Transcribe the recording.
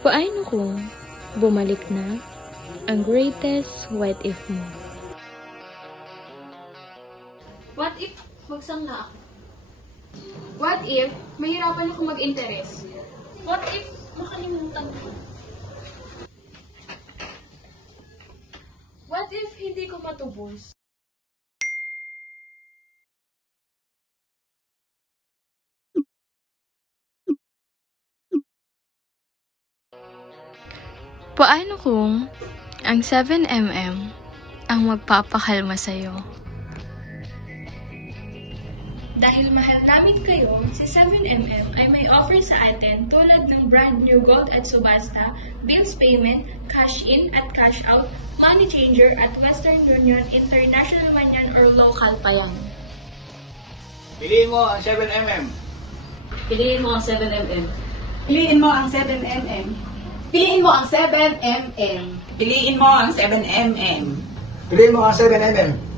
Paano kung bumalik na ang greatest what if mo? What if magsangla ako? What if mahirapan ako mag-interes? What if makalimutan ko? What if hindi ko matubos? Paano kung ang 7mm ang magpapakalma sa'yo? Dahil mahal namin kayo, si 7mm ay may offer sa atin tulad ng brand new Gold at Subasta, bills payment, cash in at cash out, money changer at Western Union, international man yan or local pa yan. Piliin mo ang 7mm. Piliin mo ang 7mm. Piliin mo ang 7mm. Piliin mo ang 7mm. Piliin mo ang 7mm. Piliin mo ang 7mm.